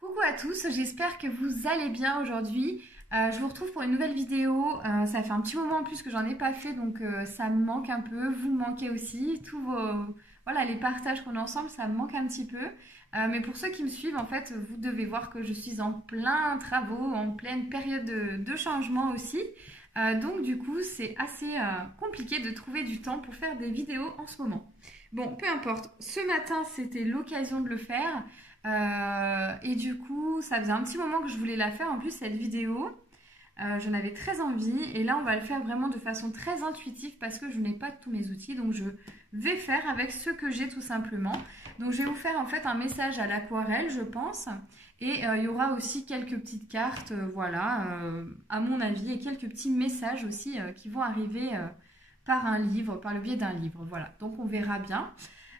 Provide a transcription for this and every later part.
Coucou à tous, j'espère que vous allez bien aujourd'hui. Je vous retrouve pour une nouvelle vidéo. Ça fait un petit moment en plus que j'en ai pas fait, donc ça me manque un peu. Vous me manquez aussi. Tous vos, voilà, les partages qu'on a ensemble, ça me manque un petit peu. Mais pour ceux qui me suivent, en fait, vous devez voir que je suis en plein travaux, en pleine période de changement aussi. Donc du coup, c'est assez compliqué de trouver du temps pour faire des vidéos en ce moment. Bon, peu importe. Ce matin, c'était l'occasion de le faire. Et du coup, ça faisait un petit moment que je voulais la faire en plus, cette vidéo. J'en avais très envie et là on va le faire vraiment de façon très intuitive parce que je n'ai pas tous mes outils, donc je vais faire avec ce que j'ai tout simplement. Donc je vais vous faire en fait un message à l'aquarelle, je pense, et il y aura aussi quelques petites cartes, voilà, à mon avis, et quelques petits messages aussi qui vont arriver par un livre, par le biais d'un livre, voilà. Donc on verra bien.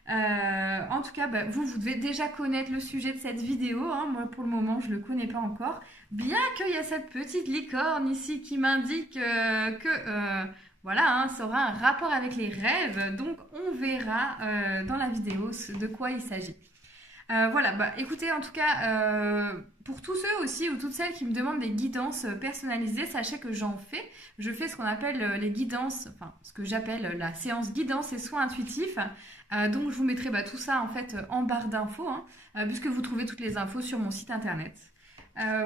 En tout cas, vous devez déjà connaître le sujet de cette vidéo, hein. Moi pour le moment je ne le connais pas encore, bien qu'il y a cette petite licorne ici qui m'indique que voilà, hein, ça aura un rapport avec les rêves, donc on verra dans la vidéo de quoi il s'agit. Voilà, écoutez, en tout cas, pour tous ceux aussi ou toutes celles qui me demandent des guidances personnalisées, sachez que j'en fais. Je fais ce qu'on appelle les guidances, enfin ce que j'appelle la séance guidance et soins intuitifs. Donc je vous mettrai tout ça en fait en barre d'infos, hein, puisque vous trouvez toutes les infos sur mon site internet.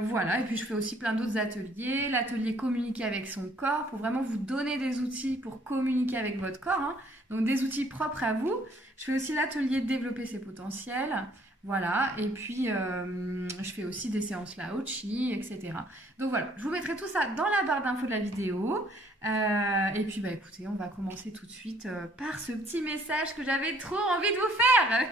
Voilà, et puis je fais aussi plein d'autres ateliers, l'atelier communiquer avec son corps, pour vraiment vous donner des outils pour communiquer avec votre corps, hein, donc des outils propres à vous. Je fais aussi l'atelier développer ses potentiels, voilà, et puis je fais aussi des séances Lao Chi, etc. Donc voilà, je vous mettrai tout ça dans la barre d'infos de la vidéo. Et puis écoutez, on va commencer tout de suite par ce petit message que j'avais trop envie de vous faire.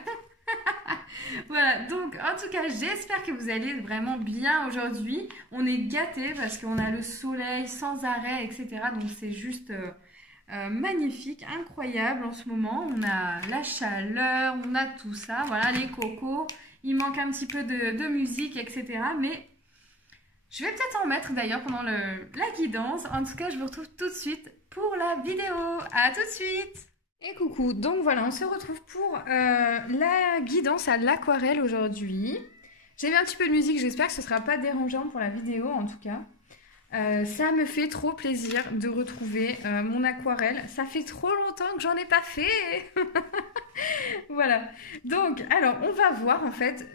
Voilà, donc en tout cas j'espère que vous allez vraiment bien aujourd'hui. On est gâtés parce qu'on a le soleil sans arrêt, etc. Donc c'est juste magnifique, incroyable en ce moment. On a la chaleur, on a tout ça, voilà, les cocos. Il manque un petit peu de musique, etc. Mais je vais peut-être en mettre d'ailleurs pendant la guidance. En tout cas, je vous retrouve tout de suite pour la vidéo. À tout de suite! Et coucou, donc voilà, on se retrouve pour la guidance à l'aquarelle aujourd'hui. J'ai mis un petit peu de musique, j'espère que ce ne sera pas dérangeant pour la vidéo en tout cas. Ça me fait trop plaisir de retrouver mon aquarelle. Ça fait trop longtemps que j'en ai pas fait. Voilà, donc alors on va voir en fait,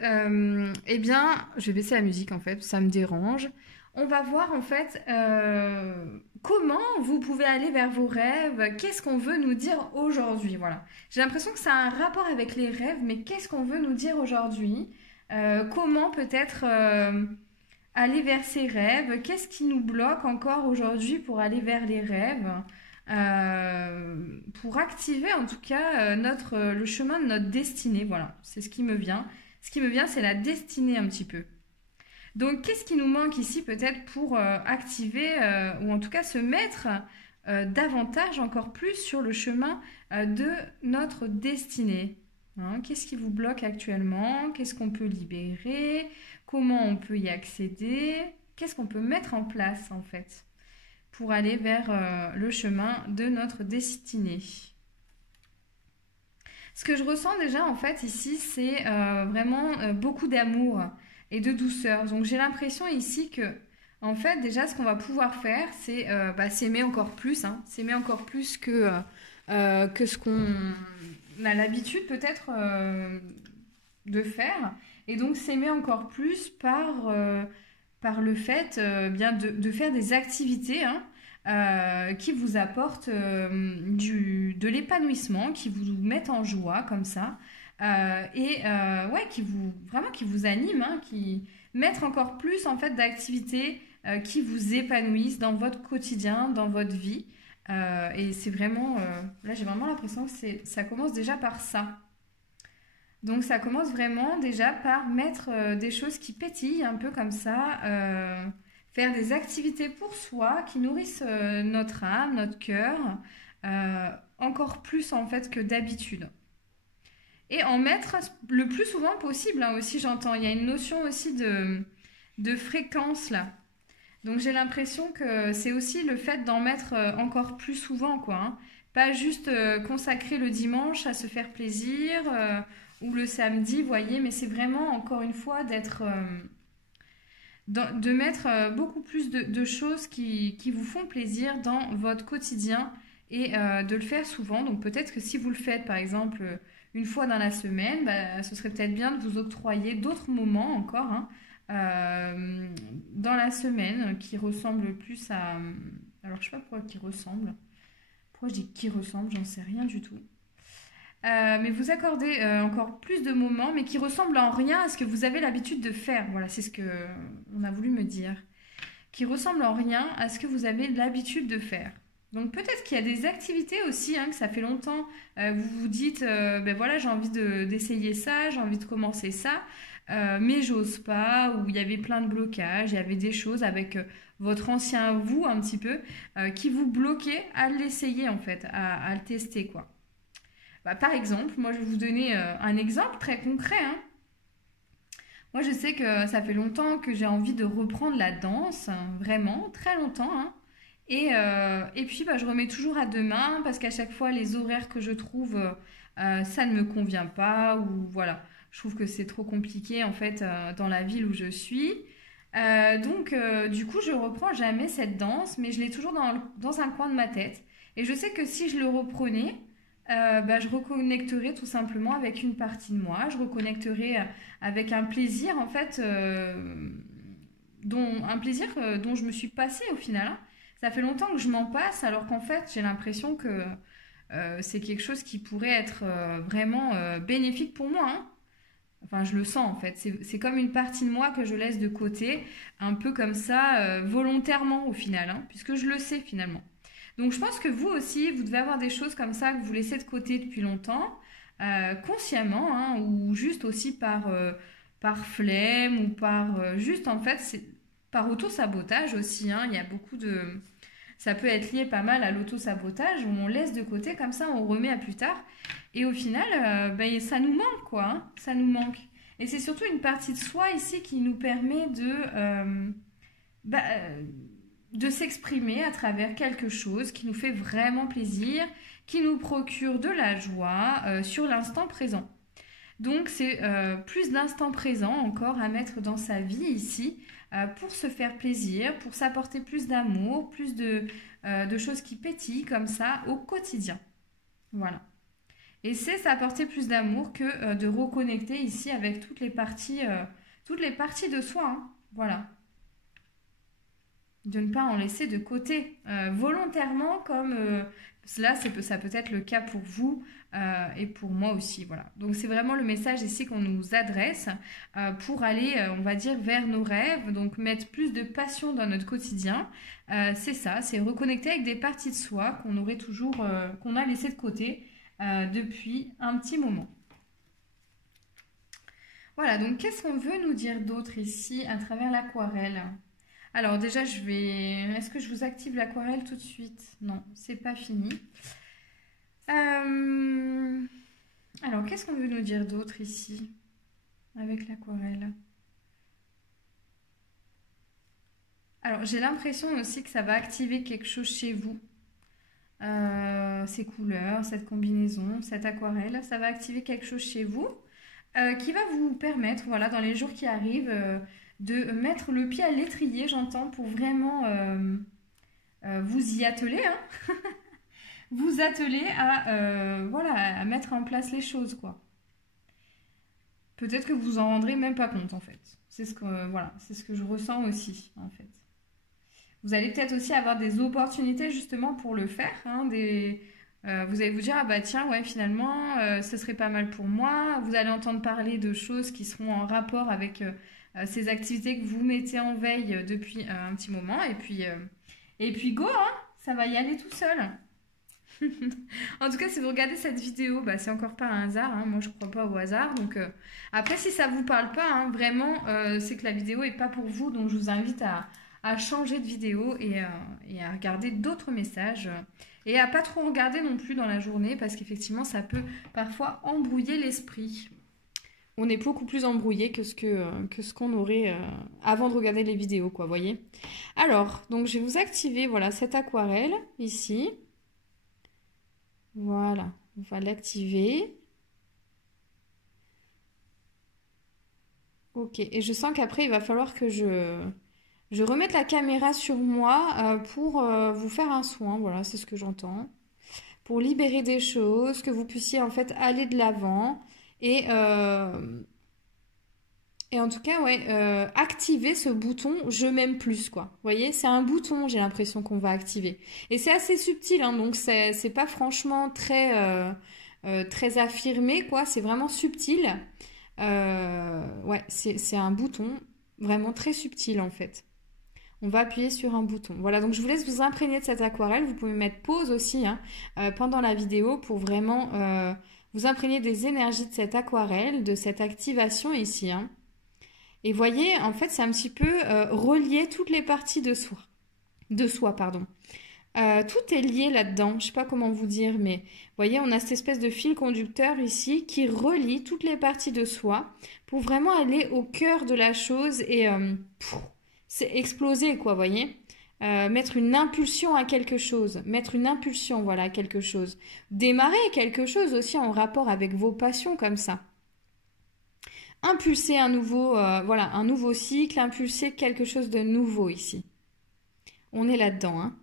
eh bien, je vais baisser la musique en fait, ça me dérange. On va voir en fait comment vous pouvez aller vers vos rêves, qu'est-ce qu'on veut nous dire aujourd'hui, voilà. J'ai l'impression que ça a un rapport avec les rêves, mais qu'est-ce qu'on veut nous dire aujourd'hui, comment peut-être aller vers ces rêves, qu'est-ce qui nous bloque encore aujourd'hui pour aller vers les rêves, pour activer en tout cas le chemin de notre destinée, voilà, c'est ce qui me vient. Ce qui me vient, c'est la destinée un petit peu. Donc, qu'est-ce qui nous manque ici peut-être pour activer ou en tout cas se mettre davantage, encore plus sur le chemin de notre destinée, hein? Qu'est-ce qui vous bloque actuellement? Qu'est-ce qu'on peut libérer? Comment on peut y accéder? Qu'est-ce qu'on peut mettre en place en fait pour aller vers le chemin de notre destinée? Ce que je ressens déjà en fait ici, c'est vraiment beaucoup d'amour et de douceur. Donc j'ai l'impression ici que, en fait, déjà ce qu'on va pouvoir faire, c'est s'aimer encore plus, hein, s'aimer encore plus que ce qu'on a l'habitude peut-être de faire. Et donc s'aimer encore plus par le fait bien de faire des activités, hein, qui vous apportent de l'épanouissement, qui vous mettent en joie comme ça. Ouais, qui vous anime, hein, qui mettre encore plus en fait d'activités qui vous épanouissent dans votre quotidien, dans votre vie. Et c'est vraiment, là j'ai vraiment l'impression que ça commence déjà par ça. Donc ça commence vraiment déjà par mettre des choses qui pétillent un peu comme ça, faire des activités pour soi qui nourrissent notre âme, notre cœur, encore plus en fait que d'habitude. Et en mettre le plus souvent possible, hein, aussi j'entends. Il y a une notion aussi de fréquence là. Donc j'ai l'impression que c'est aussi le fait d'en mettre encore plus souvent, quoi, hein. Pas juste consacrer le dimanche à se faire plaisir ou le samedi, vous voyez, mais c'est vraiment, encore une fois, de mettre beaucoup plus de choses qui vous font plaisir dans votre quotidien et de le faire souvent. Donc peut-être que si vous le faites, par exemple, une fois dans la semaine, bah, ce serait peut-être bien de vous octroyer d'autres moments encore, hein, dans la semaine qui ressemblent plus à... Alors je sais pas pourquoi qui ressemble. Pourquoi je dis qui ressemble, j'en sais rien du tout. Mais vous accordez encore plus de moments, mais qui ressemblent en rien à ce que vous avez l'habitude de faire. Voilà, c'est ce que on a voulu me dire. Qui ressemblent en rien à ce que vous avez l'habitude de faire. Donc peut-être qu'il y a des activités aussi, hein, que ça fait longtemps, vous vous dites, ben voilà, j'ai envie d'essayer ça, j'ai envie de commencer ça, mais j'ose pas, ou il y avait plein de blocages, il y avait des choses avec votre ancien vous un petit peu, qui vous bloquaient à l'essayer en fait, à le tester quoi. Bah, par exemple, moi je vais vous donner un exemple très concret, hein. Moi je sais que ça fait longtemps que j'ai envie de reprendre la danse, hein, vraiment, très longtemps, hein. Et puis bah, je remets toujours à demain parce qu'à chaque fois les horaires que je trouve, ça ne me convient pas ou voilà, je trouve que c'est trop compliqué en fait dans la ville où je suis. Donc du coup je reprends jamais cette danse mais je l'ai toujours dans un coin de ma tête. Et je sais que si je le reprenais, bah, je reconnecterai tout simplement avec une partie de moi, je reconnecterai avec un plaisir en fait, un plaisir dont je me suis passée au final, hein. Ça fait longtemps que je m'en passe alors qu'en fait j'ai l'impression que c'est quelque chose qui pourrait être vraiment bénéfique pour moi, hein. Enfin je le sens en fait, c'est comme une partie de moi que je laisse de côté, un peu comme ça, volontairement au final, hein, puisque je le sais finalement. Donc je pense que vous aussi, vous devez avoir des choses comme ça que vous laissez de côté depuis longtemps, consciemment, hein, ou juste aussi par flemme, ou par juste en fait, c'est par auto-sabotage aussi, hein. Il y a beaucoup de... Ça peut être lié pas mal à l'auto-sabotage, où on laisse de côté, comme ça on remet à plus tard. Et au final, ben, ça nous manque, quoi, hein, ça nous manque. Et c'est surtout une partie de soi ici qui nous permet bah, de s'exprimer à travers quelque chose qui nous fait vraiment plaisir, qui nous procure de la joie sur l'instant présent. Donc c'est plus d'instant présent encore à mettre dans sa vie ici pour se faire plaisir, pour s'apporter plus d'amour, plus de choses qui pétillent comme ça au quotidien. Voilà. Et c'est s'apporter plus d'amour que de reconnecter ici avec toutes les parties de soi, hein. Voilà. De ne pas en laisser de côté volontairement comme cela ça peut être le cas pour vous et pour moi aussi, voilà. Donc c'est vraiment le message ici qu'on nous adresse pour aller on va dire vers nos rêves, donc mettre plus de passion dans notre quotidien. C'est ça, c'est reconnecter avec des parties de soi qu'on aurait toujours qu'on a laissé de côté depuis un petit moment. Voilà, donc qu'est-ce qu'on veut nous dire d'autre ici à travers l'aquarelle? Alors déjà, Est-ce que je vous active l'aquarelle tout de suite? Non, c'est pas fini. Alors, qu'est-ce qu'on veut nous dire d'autre ici avec l'aquarelle? Alors, j'ai l'impression aussi que ça va activer quelque chose chez vous. Ces couleurs, cette combinaison, cette aquarelle, ça va activer quelque chose chez vous qui va vous permettre, voilà, dans les jours qui arrivent, de mettre le pied à l'étrier, j'entends, pour vraiment vous y atteler, hein. Vous atteler voilà, à mettre en place les choses, quoi. Peut-être que vous en rendrez même pas compte, en fait. Voilà, c'est ce que je ressens aussi, en fait. Vous allez peut-être aussi avoir des opportunités, justement, pour le faire, hein, vous allez vous dire, ah bah tiens, ouais, finalement, ce serait pas mal pour moi. Vous allez entendre parler de choses qui seront en rapport avec ces activités que vous mettez en veille depuis un petit moment. Et puis go, hein, ça va y aller tout seul. En tout cas, si vous regardez cette vidéo, bah, c'est encore pas un hasard, hein. Moi, je crois pas au hasard. Donc, après, si ça vous parle pas, hein, vraiment, c'est que la vidéo est pas pour vous. Donc, je vous invite à changer de vidéo et à regarder d'autres messages. Et à pas trop regarder non plus dans la journée parce qu'effectivement, ça peut parfois embrouiller l'esprit. on est beaucoup plus embrouillé que ce qu'on aurait avant de regarder les vidéos, quoi, voyez. Alors, donc je vais vous activer, voilà, cette aquarelle, ici. Voilà, on va l'activer. Ok, et je sens qu'après, il va falloir que je remette la caméra sur moi pour vous faire un soin, voilà, c'est ce que j'entends. Pour libérer des choses, que vous puissiez en fait aller de l'avant et en tout cas, ouais, activer ce bouton je m'aime plus, quoi. Vous voyez, c'est un bouton, j'ai l'impression qu'on va activer. Et c'est assez subtil, hein, donc c'est pas franchement très affirmé, quoi. C'est vraiment subtil. Ouais, c'est un bouton vraiment très subtil, en fait. On va appuyer sur un bouton. Voilà, donc je vous laisse vous imprégner de cette aquarelle. Vous pouvez mettre pause aussi hein, pendant la vidéo pour vraiment vous imprégner des énergies de cette aquarelle, de cette activation ici. Hein. Et voyez, en fait, c'est un petit peu relier toutes les parties de soi. Pardon. Tout est lié là-dedans. Je ne sais pas comment vous dire, mais vous voyez, on a cette espèce de fil conducteur ici qui relie toutes les parties de soi pour vraiment aller au cœur de la chose et c'est exploser, quoi, vous voyez. Mettre une impulsion à quelque chose. Mettre une impulsion, voilà, à quelque chose. Démarrer quelque chose aussi en rapport avec vos passions comme ça. Impulser un nouveau cycle, impulser quelque chose de nouveau ici. On est là-dedans, hein.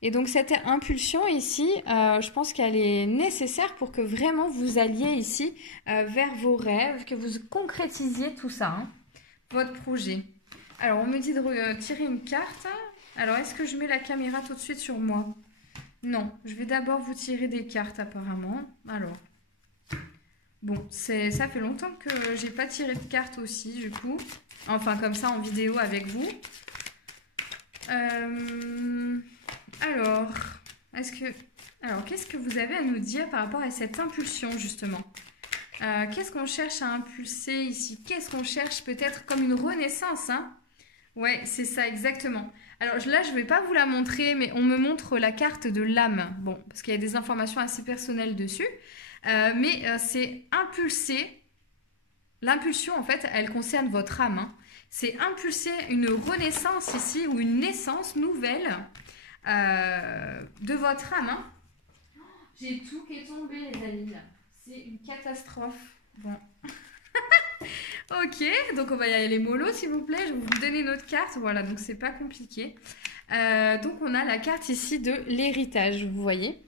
Et donc cette impulsion ici, je pense qu'elle est nécessaire pour que vraiment vous alliez ici vers vos rêves, que vous concrétisiez tout ça, hein, votre projet. Alors on me dit de tirer une carte. Alors est-ce que je mets la caméra tout de suite sur moi? Non, je vais d'abord vous tirer des cartes apparemment. Alors, bon, ça fait longtemps que j'ai pas tiré de cartes aussi du coup. Enfin comme ça en vidéo avec vous. Alors, qu'est-ce que vous avez à nous dire par rapport à cette impulsion justement? Qu'est-ce qu'on cherche à impulser ici? Qu'est-ce qu'on cherche peut-être comme une renaissance, hein? Ouais, c'est ça exactement. Alors là, je ne vais pas vous la montrer, mais on me montre la carte de l'âme. Bon, parce qu'il y a des informations assez personnelles dessus. Mais c'est impulser. L'impulsion, en fait, elle concerne votre âme. Hein. C'est impulser une renaissance ici, ou une naissance nouvelle de votre âme. Hein. J'ai tout qui est tombé, les amis. C'est une catastrophe. Bon. Ok, donc on va y aller mollo s'il vous plaît. Je vais vous donner une autre carte. Voilà, donc c'est pas compliqué. Donc on a la carte ici de l'héritage, vous voyez.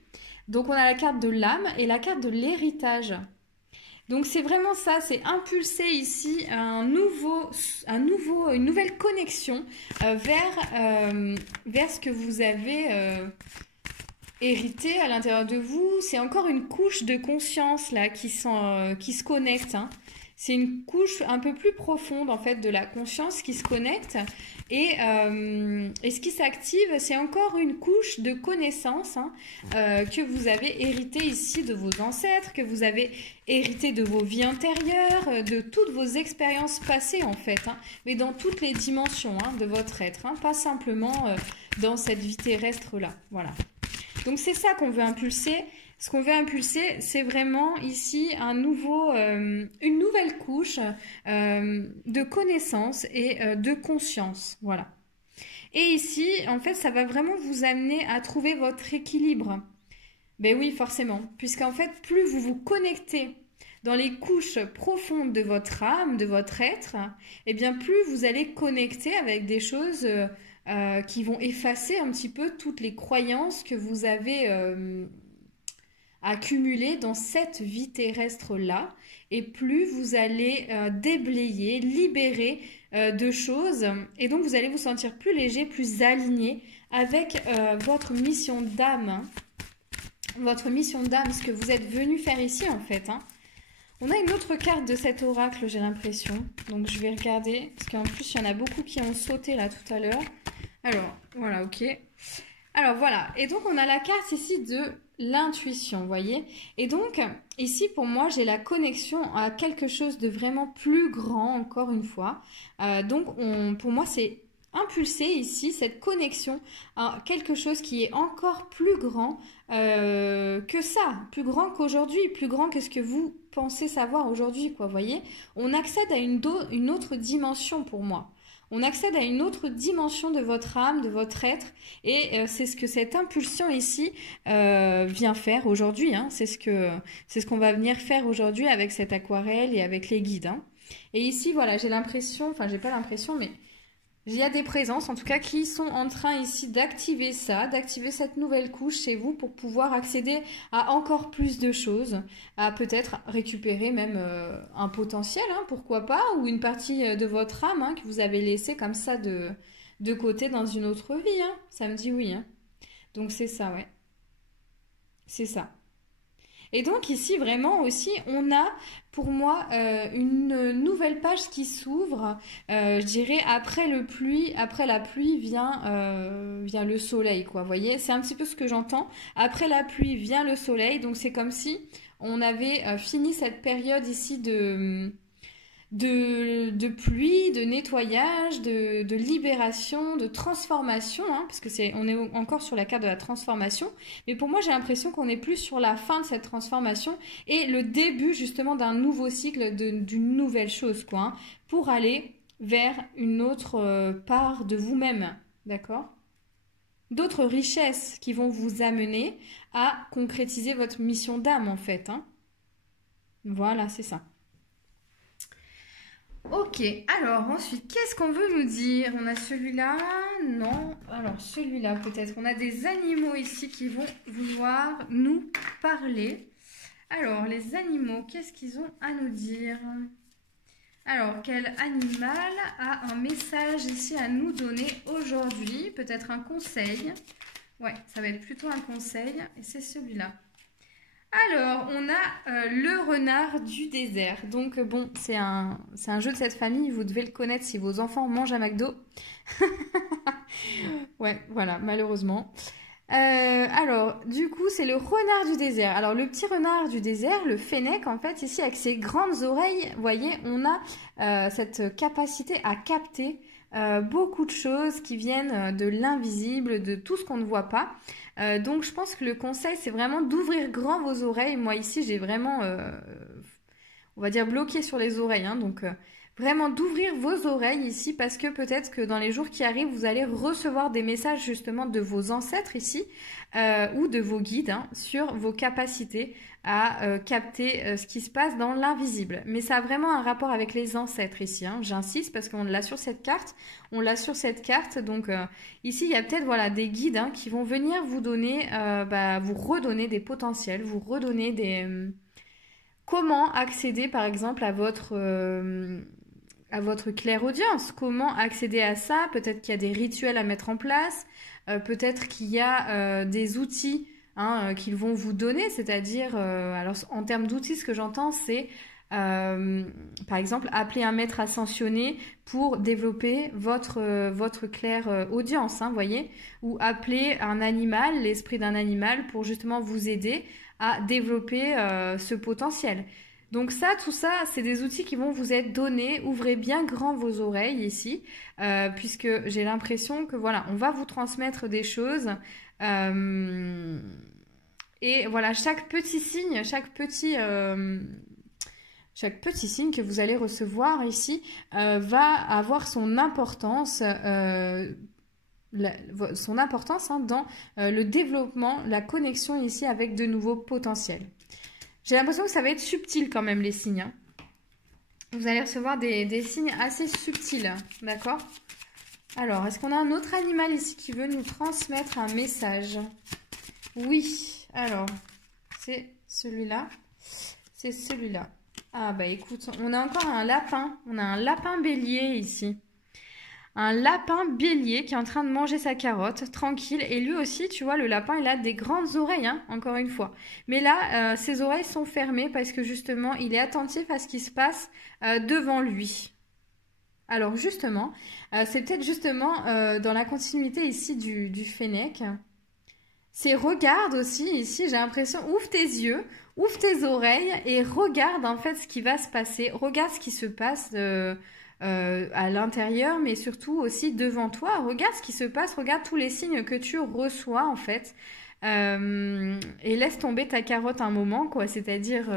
Donc on a la carte de l'âme et la carte de l'héritage. Donc c'est vraiment ça, c'est impulser ici une nouvelle connexion vers ce que vous avez hérité à l'intérieur de vous. C'est encore une couche de conscience là qui se connecte. Hein. C'est une couche un peu plus profonde en fait de la conscience qui se connecte et ce qui s'active, c'est encore une couche de connaissance hein, que vous avez hérité ici de vos ancêtres, que vous avez hérité de vos vies antérieures, de toutes vos expériences passées en fait, hein, mais dans toutes les dimensions hein, de votre être, hein, pas simplement dans cette vie terrestre là. Voilà. Donc c'est ça qu'on veut impulser. Ce qu'on veut impulser, c'est vraiment ici une nouvelle couche de connaissance et de conscience. Voilà. Et ici, en fait, ça va vraiment vous amener à trouver votre équilibre. Ben oui, forcément. Puisqu'en fait, plus vous vous connectez dans les couches profondes de votre âme, de votre être, eh bien plus vous allez connecter avec des choses qui vont effacer un petit peu toutes les croyances que vous avez accumuler dans cette vie terrestre-là et plus vous allez déblayer, libérer de choses et donc vous allez vous sentir plus léger, plus aligné avec votre mission d'âme. Hein. Votre mission d'âme, ce que vous êtes venu faire ici en fait. Hein. On a une autre carte de cet oracle, j'ai l'impression. Donc je vais regarder, parce qu'en plus il y en a beaucoup qui ont sauté là tout à l'heure. Alors, voilà, ok. Alors voilà, et donc on a la carte ici de l'intuition, vous voyez. Et donc, ici pour moi, j'ai la connexion à quelque chose de vraiment plus grand, encore une fois. Donc pour moi, c'est impulser ici cette connexion à quelque chose qui est encore plus grand que ça, plus grand qu'aujourd'hui, plus grand que ce que vous pensez savoir aujourd'hui, quoi, voyez. On accède à une autre dimension pour moi. On accède à une autre dimension de votre âme, de votre être, et c'est ce que cette impulsion ici vient faire aujourd'hui. Hein. C'est ce qu'on va venir faire aujourd'hui avec cette aquarelle et avec les guides. Hein. Et ici, voilà, j'ai l'impression, enfin, j'ai pas l'impression, mais il y a des présences, en tout cas, qui sont en train ici d'activer ça, d'activer cette nouvelle couche chez vous pour pouvoir accéder à encore plus de choses, à peut-être récupérer même un potentiel, hein, pourquoi pas, ou une partie de votre âme hein, que vous avez laissée comme ça de côté dans une autre vie. Hein. Ça me dit oui. Hein. Donc c'est ça, ouais. C'est ça. Et donc ici vraiment aussi on a pour moi une nouvelle page qui s'ouvre, je dirais après la pluie vient le soleil quoi, vous voyez, c'est un petit peu ce que j'entends, après la pluie vient le soleil, donc c'est comme si on avait fini cette période ici de pluie, de nettoyage, de libération, de transformation, hein, parce que on est encore sur la carte de la transformation, mais pour moi j'ai l'impression qu'on est plus sur la fin de cette transformation et le début justement d'un nouveau cycle, d'une nouvelle chose, quoi, hein, pour aller vers une autre part de vous-même, d'accord ? D'autres richesses qui vont vous amener à concrétiser votre mission d'âme en fait, hein. Voilà, c'est ça. Ok, alors ensuite, qu'est-ce qu'on veut nous dire? On a celui-là, non. Alors celui-là peut-être. On a des animaux ici qui vont vouloir nous parler. Alors les animaux, qu'est-ce qu'ils ont à nous dire? Alors quel animal a un message ici à nous donner aujourd'hui? Peut-être un conseil. Ouais, ça va être plutôt un conseil et c'est celui-là. Alors, on a le renard du désert. Donc, bon, c'est un jeu de cette famille. Vous devez le connaître si vos enfants mangent à McDo. Ouais, voilà, malheureusement. Alors, du coup, c'est le renard du désert. Alors, le petit renard du désert, le fennec, en fait, ici, avec ses grandes oreilles, vous voyez, on a cette capacité à capter beaucoup de choses qui viennent de l'invisible, de tout ce qu'on ne voit pas. Donc je pense que le conseil c'est vraiment d'ouvrir grand vos oreilles. Moi ici j'ai vraiment, on va dire bloqué sur les oreilles, hein, donc vraiment d'ouvrir vos oreilles ici parce que peut-être que dans les jours qui arrivent vous allez recevoir des messages justement de vos ancêtres ici ou de vos guides hein, sur vos capacités à capter ce qui se passe dans l'invisible. Mais ça a vraiment un rapport avec les ancêtres ici, hein. J'insiste parce qu'on l'a sur cette carte, donc ici il y a peut-être voilà, des guides hein, qui vont venir vous donner, vous redonner des potentiels, vous redonner des... comment accéder par exemple à votre clairaudience, comment accéder à ça, peut-être qu'il y a des rituels à mettre en place, peut-être qu'il y a des outils hein, qu'ils vont vous donner, c'est-à-dire, alors en termes d'outils, ce que j'entends, c'est par exemple appeler un maître ascensionné pour développer votre claire audience, hein, voyez, ou appeler un animal, l'esprit d'un animal pour justement vous aider à développer ce potentiel. Donc ça, tout ça, c'est des outils qui vont vous être donnés. Ouvrez bien grand vos oreilles ici, puisque j'ai l'impression que voilà, on va vous transmettre des choses. Et voilà, chaque petit signe que vous allez recevoir ici va avoir son importance, hein, dans le développement, la connexion ici avec de nouveaux potentiels. J'ai l'impression que ça va être subtil quand même les signes. Hein. Vous allez recevoir des signes assez subtils, d'accord? Alors, est-ce qu'on a un autre animal ici qui veut nous transmettre un message? Oui, alors, c'est celui-là. C'est celui-là. Ah bah écoute, on a encore un lapin. On a un lapin bélier ici. Un lapin bélier qui est en train de manger sa carotte, tranquille. Et lui aussi, tu vois, le lapin, il a des grandes oreilles, hein, encore une fois. Mais là, ses oreilles sont fermées parce que justement, il est attentif à ce qui se passe devant lui. Alors justement, c'est peut-être justement dans la continuité ici du fennec. C'est regarde aussi ici, j'ai l'impression, ouvre tes yeux, ouvre tes oreilles et regarde en fait ce qui va se passer. Regarde ce qui se passe à l'intérieur, mais surtout aussi devant toi. Regarde ce qui se passe, regarde tous les signes que tu reçois en fait. Et laisse tomber ta carotte un moment, quoi. C'est-à-dire,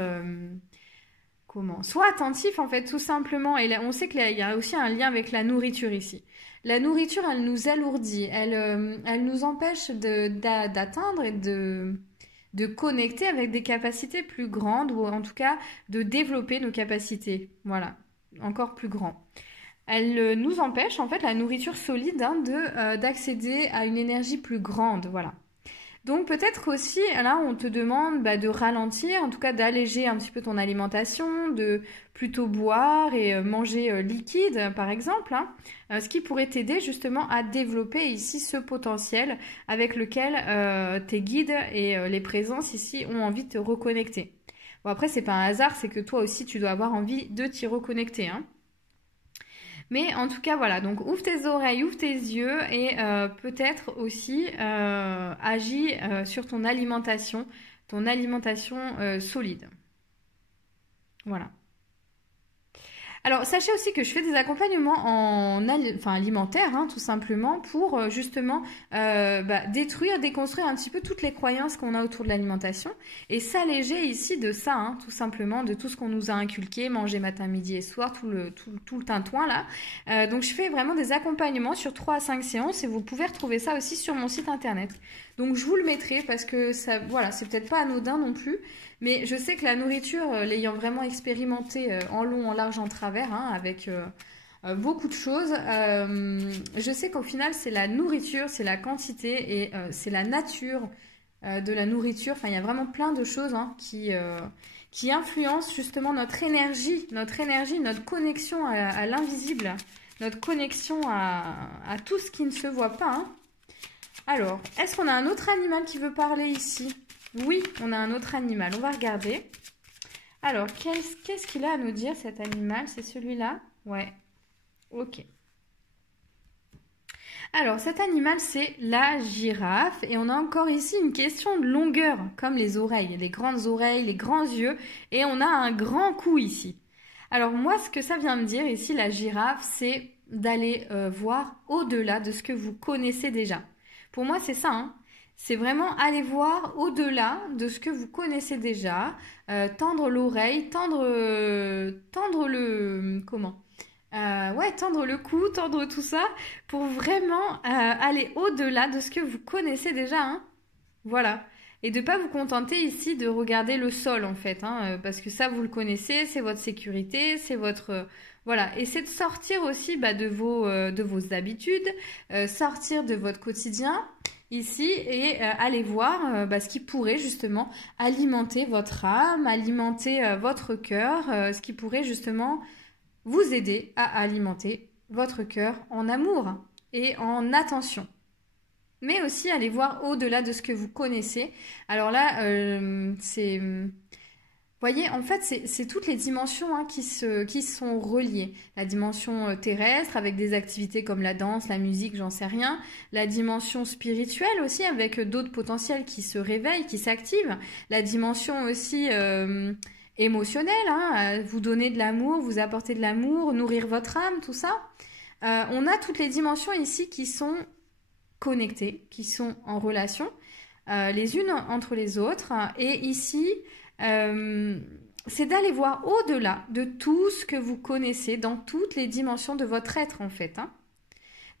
comment? Sois attentif, en fait, tout simplement. Et là, on sait qu'il y a aussi un lien avec la nourriture ici. La nourriture, elle nous alourdit, elle nous empêche d'atteindre et de connecter avec des capacités plus grandes, ou en tout cas de développer nos capacités. Voilà, encore plus grand. Elle nous empêche, en fait, la nourriture solide, hein, d'accéder à une énergie plus grande. Voilà. Donc peut-être aussi, là, on te demande de ralentir, en tout cas d'alléger un petit peu ton alimentation, de plutôt boire et manger liquide, par exemple, hein, ce qui pourrait t'aider justement à développer ici ce potentiel avec lequel tes guides et les présences ici ont envie de te reconnecter. Bon, après, c'est pas un hasard, c'est que toi aussi, tu dois avoir envie de t'y reconnecter, hein. Mais en tout cas, voilà, donc ouvre tes oreilles, ouvre tes yeux et peut-être aussi agis sur ton alimentation solide. Voilà. Alors, sachez aussi que je fais des accompagnements alimentaires, hein, tout simplement, pour justement détruire, déconstruire un petit peu toutes les croyances qu'on a autour de l'alimentation et s'alléger ici de ça, hein, tout simplement, de tout ce qu'on nous a inculqué, manger matin, midi et soir, tout le tintouin là. Donc, je fais vraiment des accompagnements sur 3 à 5 séances et vous pouvez retrouver ça aussi sur mon site internet. Donc, je vous le mettrai parce que ça, voilà, c'est peut-être pas anodin non plus. Mais je sais que la nourriture, l'ayant vraiment expérimentée en long, en large, en travers, hein, avec beaucoup de choses, je sais qu'au final, c'est la nourriture, c'est la quantité et c'est la nature de la nourriture. Enfin, il y a vraiment plein de choses hein, qui influencent justement notre énergie, notre connexion à l'invisible, notre connexion à tout ce qui ne se voit pas. Hein. Alors, est-ce qu'on a un autre animal qui veut parler ici ? Oui, on a un autre animal. On va regarder. Alors, qu'est-ce qu'il a à nous dire, cet animal? C'est celui-là? Ouais. Ok. Alors, cet animal, c'est la girafe. Et on a encore ici une question de longueur, comme les oreilles. Les grandes oreilles, les grands yeux. Et on a un grand cou ici. Alors, moi, ce que ça vient me dire ici, la girafe, c'est d'aller voir au-delà de ce que vous connaissez déjà. Pour moi, c'est ça, hein. C'est vraiment aller voir au-delà de ce que vous connaissez déjà, tendre l'oreille, tendre le... Comment tendre le cou, tendre tout ça, pour vraiment aller au-delà de ce que vous connaissez déjà, hein. Voilà. Et de ne pas vous contenter ici de regarder le sol, en fait, hein, parce que ça, vous le connaissez, c'est votre sécurité, c'est votre... voilà. Et c'est de sortir aussi de vos habitudes, sortir de votre quotidien, ici, et aller voir ce qui pourrait justement alimenter votre âme, alimenter votre cœur, ce qui pourrait justement vous aider à alimenter votre cœur en amour et en attention. Mais aussi aller voir au-delà de ce que vous connaissez. Alors là, c'est... voyez, en fait, c'est toutes les dimensions hein, qui sont reliées. La dimension terrestre avec des activités comme la danse, la musique, j'en sais rien. La dimension spirituelle aussi avec d'autres potentiels qui se réveillent, qui s'activent. La dimension aussi émotionnelle, hein, vous donner de l'amour, vous apporter de l'amour, nourrir votre âme, tout ça. On a toutes les dimensions ici qui sont connectées, qui sont en relation les unes entre les autres. Et ici... c'est d'aller voir au-delà de tout ce que vous connaissez dans toutes les dimensions de votre être en fait. Hein.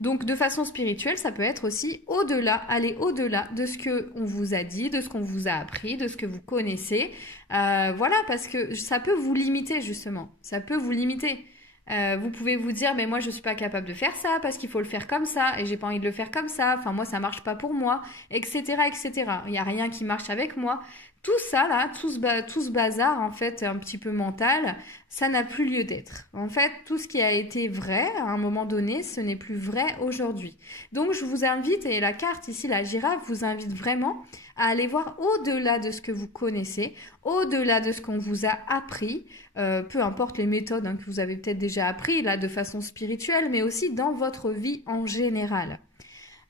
Donc de façon spirituelle, ça peut être aussi au-delà, aller au-delà de ce qu'on vous a dit, de ce qu'on vous a appris, de ce que vous connaissez. Voilà, parce que ça peut vous limiter justement, ça peut vous limiter. Vous pouvez vous dire, mais moi je suis pas capable de faire ça parce qu'il faut le faire comme ça et j'ai pas envie de le faire comme ça. Enfin moi ça marche pas pour moi, etc., etc. Il y a rien qui marche avec moi. Tout ça là, tout ce bazar en fait un petit peu mental, ça n'a plus lieu d'être. En fait, tout ce qui a été vrai à un moment donné, ce n'est plus vrai aujourd'hui. Donc je vous invite, et la carte ici, la girafe, vous invite vraiment à aller voir au-delà de ce que vous connaissez, au-delà de ce qu'on vous a appris, peu importe les méthodes hein, que vous avez peut-être déjà appris là de façon spirituelle, mais aussi dans votre vie en général.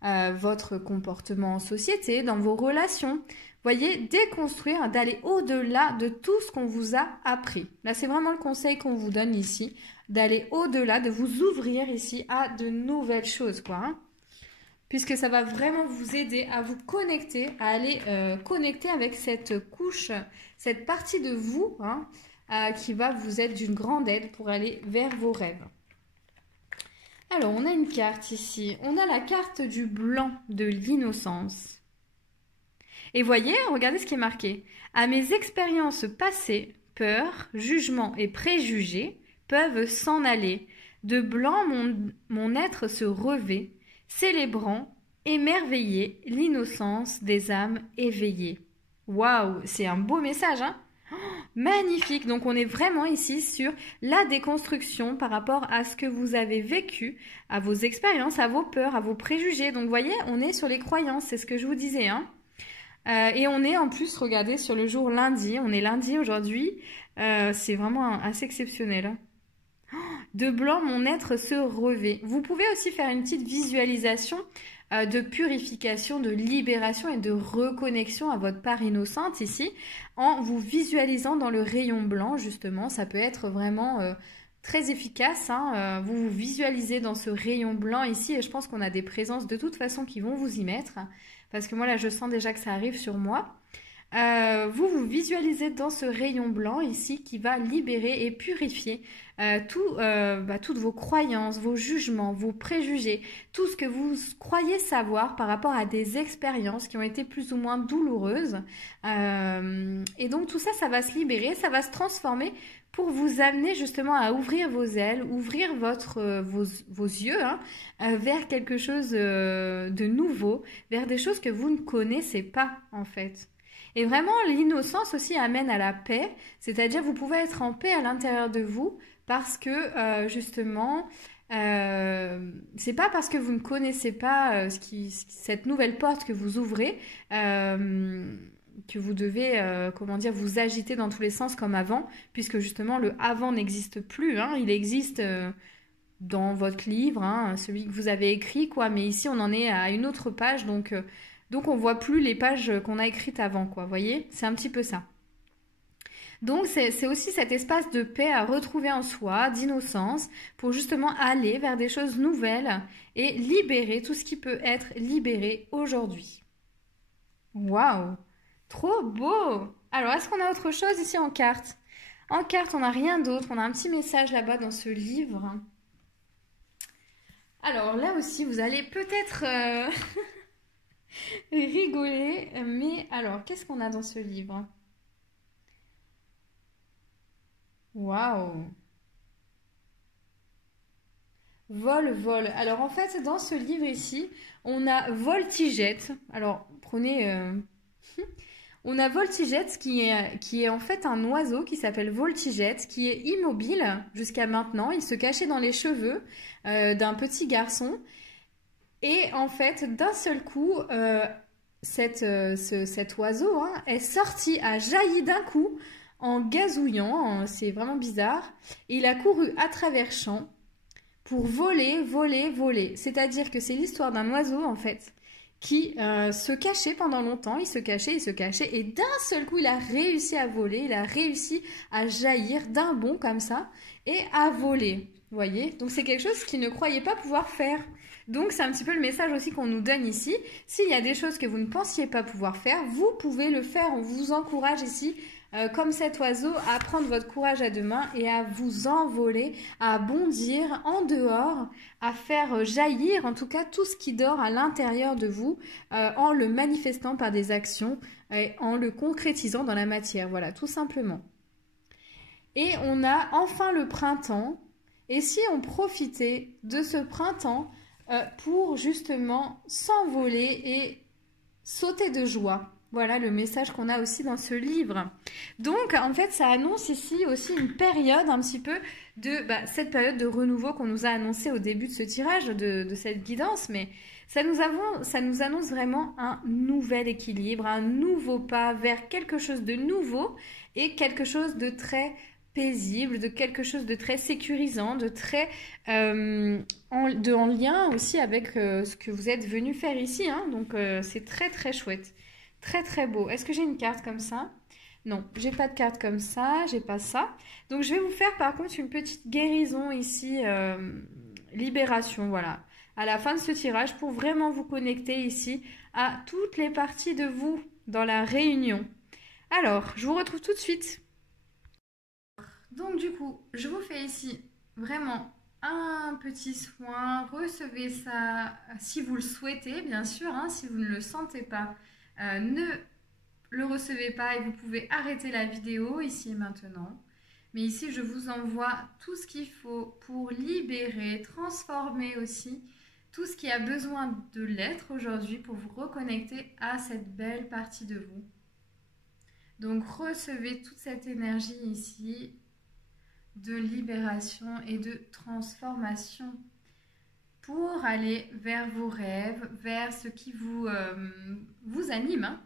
Votre comportement en société, dans vos relations. Voyez, déconstruire, d'aller au-delà de tout ce qu'on vous a appris. Là, c'est vraiment le conseil qu'on vous donne ici. d'aller au-delà, de vous ouvrir ici à de nouvelles choses, quoi. Hein. Puisque ça va vraiment vous aider à vous connecter, à aller connecter avec cette couche, cette partie de vous hein, qui va vous être d'une grande aide pour aller vers vos rêves. Alors, on a une carte ici. On a la carte du blanc de l'innocence. Et voyez, regardez ce qui est marqué. À mes expériences passées, peur, jugement et préjugés peuvent s'en aller. De blanc, mon être se revêt, célébrant, émerveillé l'innocence des âmes éveillées. Waouh, c'est un beau message, hein? Oh, magnifique. Donc on est vraiment ici sur la déconstruction par rapport à ce que vous avez vécu, à vos expériences, à vos peurs, à vos préjugés. Donc vous voyez, on est sur les croyances, c'est ce que je vous disais, hein? Et on est en plus, regardez, sur le jour lundi. On est lundi aujourd'hui. C'est vraiment assez exceptionnel. Hein. De blanc, mon être se revêt. Vous pouvez aussi faire une petite visualisation de purification, de libération et de reconnexion à votre part innocente ici, en vous visualisant dans le rayon blanc, justement. Ça peut être vraiment très efficace. Hein. Vous vous visualisez dans ce rayon blanc ici et je pense qu'on a des présences de toute façon qui vont vous y mettre. Parce que moi, là, je sens déjà que ça arrive sur moi. Vous vous visualisez dans ce rayon blanc ici qui va libérer et purifier toutes vos croyances, vos jugements, vos préjugés, tout ce que vous croyez savoir par rapport à des expériences qui ont été plus ou moins douloureuses. Et donc tout ça, ça va se libérer, ça va se transformer pour vous amener justement à ouvrir vos ailes, ouvrir vos yeux hein, vers quelque chose de nouveau, vers des choses que vous ne connaissez pas en fait. Et vraiment, l'innocence aussi amène à la paix, c'est-à-dire vous pouvez être en paix à l'intérieur de vous parce que justement, c'est pas parce que vous ne connaissez pas cette nouvelle porte que vous ouvrez que vous devez, vous agiter dans tous les sens comme avant, puisque justement le avant n'existe plus, hein, il existe dans votre livre, hein, celui que vous avez écrit, quoi, mais ici on en est à une autre page, donc on voit plus les pages qu'on a écrites avant, quoi, voyez, c'est un petit peu ça. Donc c'est aussi cet espace de paix à retrouver en soi, d'innocence, pour justement aller vers des choses nouvelles et libérer tout ce qui peut être libéré aujourd'hui. Waouh! Trop beau! Alors, est-ce qu'on a autre chose ici en carte? En carte, on n'a rien d'autre. On a un petit message là-bas dans ce livre. Alors, là aussi, vous allez peut-être rigoler. Mais alors, qu'est-ce qu'on a dans ce livre? Waouh! Vol, vol. Alors, en fait, dans ce livre ici, on a voltigette. Alors, prenez... On a voltigette qui est en fait un oiseau qui s'appelle voltigette, qui est immobile jusqu'à maintenant. Il se cachait dans les cheveux d'un petit garçon. Et en fait, d'un seul coup, cet oiseau hein, est sorti, a jailli d'un coup en gazouillant. C'est vraiment bizarre. Et il a couru à travers champs pour voler, voler, voler. C'est-à-dire que c'est l'histoire d'un oiseau en fait qui se cachait pendant longtemps, il se cachait, et d'un seul coup, il a réussi à voler, il a réussi à jaillir d'un bond comme ça, et à voler, vous voyez. Donc c'est quelque chose qu'il ne croyait pas pouvoir faire. Donc c'est un petit peu le message aussi qu'on nous donne ici. S'il y a des choses que vous ne pensiez pas pouvoir faire, vous pouvez le faire, on vous encourage ici, comme cet oiseau, à prendre votre courage à deux mains et à vous envoler, à bondir en dehors, à faire jaillir en tout cas tout ce qui dort à l'intérieur de vous en le manifestant par des actions et en le concrétisant dans la matière. Voilà, tout simplement. Et on a enfin le printemps. Et si on profitait de ce printemps pour justement s'envoler et sauter de joie? Voilà le message qu'on a aussi dans ce livre. Donc, en fait, ça annonce ici aussi une période un petit peu de cette période de renouveau qu'on nous a annoncé au début de ce tirage, de cette guidance. Mais ça nous annonce vraiment un nouvel équilibre, un nouveau pas vers quelque chose de nouveau et quelque chose de très paisible, de quelque chose de très sécurisant, de très en lien aussi avec ce que vous êtes venu faire ici. Hein. Donc, c'est très, très chouette. Très très beau. Est-ce que j'ai une carte comme ça? Non, j'ai pas de carte comme ça, j'ai pas ça. Donc je vais vous faire par contre une petite guérison ici, libération, voilà. À la fin de ce tirage pour vraiment vous connecter ici à toutes les parties de vous dans la réunion. Alors, je vous retrouve tout de suite. Donc du coup, je vous fais ici vraiment un petit soin. Recevez ça si vous le souhaitez, bien sûr, hein, si vous ne le sentez pas, ne le recevez pas et vous pouvez arrêter la vidéo ici et maintenant. Mais ici, je vous envoie tout ce qu'il faut pour libérer, transformer aussi tout ce qui a besoin de l'être aujourd'hui pour vous reconnecter à cette belle partie de vous. Donc, recevez toute cette énergie ici de libération et de transformation pour aller vers vos rêves, vers ce qui vous anime, hein.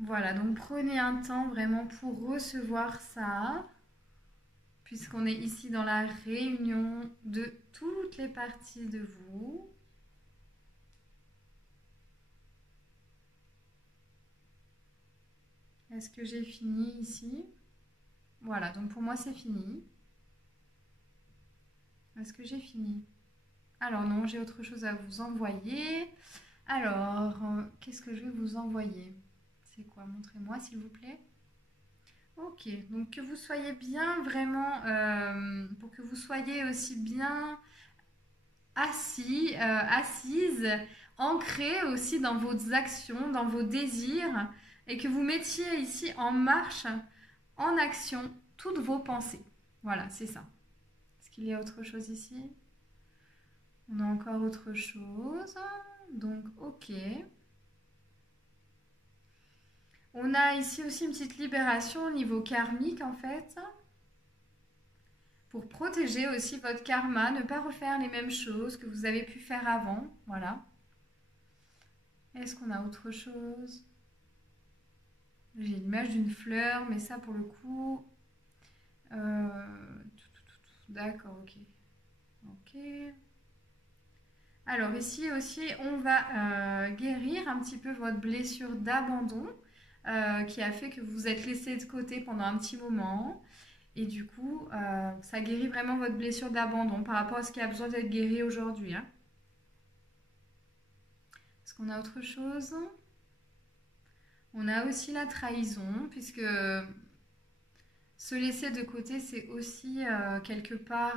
Voilà, donc prenez un temps vraiment pour recevoir ça, puisqu'on est ici dans la réunion de toutes les parties de vous. Est-ce que j'ai fini ici? Voilà, donc pour moi c'est fini. Est-ce que j'ai fini? Alors non, j'ai autre chose à vous envoyer. Alors, qu'est-ce que je vais vous envoyer? C'est quoi? Montrez-moi s'il vous plaît. Ok, donc que vous soyez bien vraiment, pour que vous soyez aussi bien assis, assise, ancré aussi dans vos actions, dans vos désirs, et que vous mettiez ici en marche, en action, toutes vos pensées. Voilà, c'est ça. Est-ce qu'il y a autre chose ici? On a encore autre chose. Donc, ok. On a ici aussi une petite libération au niveau karmique en fait. Pour protéger aussi votre karma, ne pas refaire les mêmes choses que vous avez pu faire avant. Voilà. Est-ce qu'on a autre chose? J'ai l'image d'une fleur, mais ça pour le coup... D'accord, ok. Ok. Alors ici aussi, on va guérir un petit peu votre blessure d'abandon qui a fait que vous vous êtes laissé de côté pendant un petit moment. Et du coup, ça guérit vraiment votre blessure d'abandon par rapport à ce qui a besoin d'être guéri aujourd'hui, hein. Est-ce qu'on a autre chose? On a aussi la trahison, puisque se laisser de côté, c'est aussi quelque part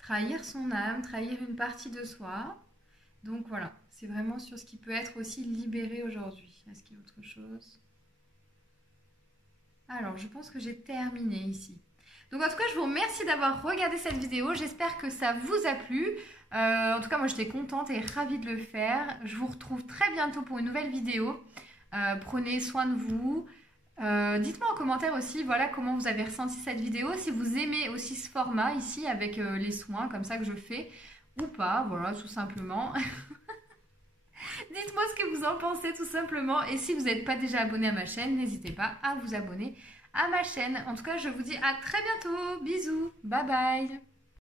trahir son âme, trahir une partie de soi. Donc voilà, c'est vraiment sur ce qui peut être aussi libéré aujourd'hui. Est-ce qu'il y a autre chose? Alors, je pense que j'ai terminé ici. Donc en tout cas, je vous remercie d'avoir regardé cette vidéo. J'espère que ça vous a plu. En tout cas, moi, j'étais contente et ravie de le faire. Je vous retrouve très bientôt pour une nouvelle vidéo. Prenez soin de vous. Dites-moi en commentaire aussi, voilà, comment vous avez ressenti cette vidéo. Si vous aimez aussi ce format ici avec les soins comme ça que je fais ou pas. Voilà, tout simplement. Dites-moi ce que vous en pensez tout simplement. Et si vous n'êtes pas déjà abonné à ma chaîne, n'hésitez pas à vous abonner à ma chaîne. En tout cas, je vous dis à très bientôt. Bisous. Bye bye.